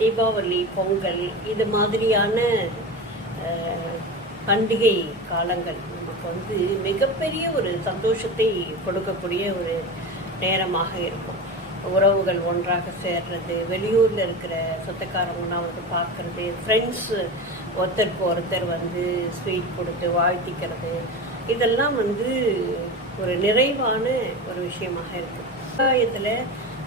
தீபாவளி பொங்கல் இது மாதிரியான பண்டிகை காலங்கள் நமக்கு வந்து மிகப்பெரிய ஒரு சந்தோஷத்தை கொடுக்கக்கூடிய ஒரு நேரமாக இருக்கும். உறவுகள் ஒன்றாக சேர்றது வெளியூரில் இருக்கிற சொந்தக்காரங்களாம் வந்து பார்க்குறது ஃப்ரெண்ட்ஸ் ஒருத்தருக்கு ஒருத்தர் வந்து ஸ்வீட் கொடுத்து வாழ்த்திக்கிறது இதெல்லாம் வந்து ஒரு நிறைவான ஒரு விஷயமாக இருக்குது விவசாயத்தில்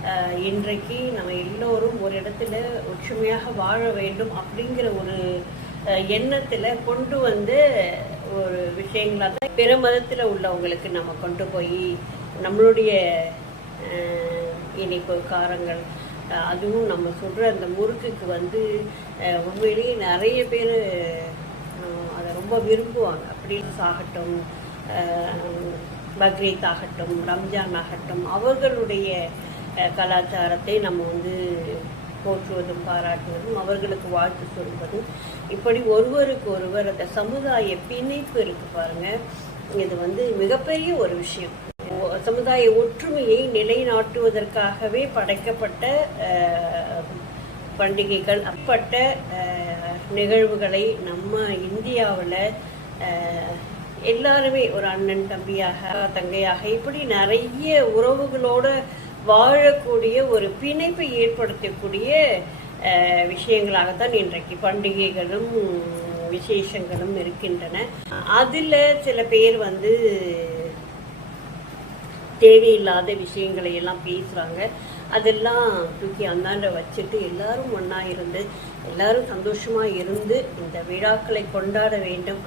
இன்றைக்கு நம்ம எல்லோரும் ஒரு இடத்துல ஒற்றுமையாக வாழ வேண்டும் அப்படிங்கிற ஒரு எண்ணத்தில் எண்ணத்துல கொண்டு வந்து ஒரு விஷயங்களாக தான் பிற மதத்தில் உள்ளவங்களுக்கு நம்ம கொண்டு போய் நம்மளுடைய இனிப்பு காரங்கள் அதுவும் நம்ம சொல்கிற அந்த முறுக்குக்கு வந்து உண்மையிலேயே நிறைய பேர் அதை ரொம்ப விரும்புவாங்க. அப்படி ஆகட்டும் பக்ரீத் ஆகட்டும் ரம்ஜான் ஆகட்டும் அவர்களுடைய கலாச்சாரத்தை நம்ம வந்து போற்றுவதும் பாராட்டுவதும் அவர்களுக்கு வாழ்த்து சொல்வதும். இப்படி ஒருவருக்கு ஒருவர் அந்த சமுதாய பிணைப்பு இருக்கு பாருங்க. இது வந்து மிகப்பெரிய ஒரு விஷயம். சமுதாய ஒற்றுமையை நிலைநாட்டுவதற்காகவே படைக்கப்பட்ட பண்டிகைகள் அப்பட்ட நிகழ்வுகளை நம்ம இந்தியாவில் எல்லாருமே ஒரு அண்ணன் தம்பியாக தங்கையாக இப்படி நிறைய உறவுகளோட வாழக்கூடிய ஒரு பிணைப்பை ஏற்படுத்தக்கூடிய விஷயங்களாகத்தான் இன்றைக்கு பண்டிகைகளும் விசேஷங்களும் இருக்கின்றன. அதில் சில பேர் வந்து தேவையில்லாத விஷயங்களை எல்லாம் பேசுகிறாங்க அதெல்லாம் தூக்கி அந்தாண்ட வச்சுட்டு எல்லாரும் ஒன்றா இருந்து எல்லாரும் சந்தோஷமாக இருந்து இந்த விழாக்களை கொண்டாட வேண்டும்.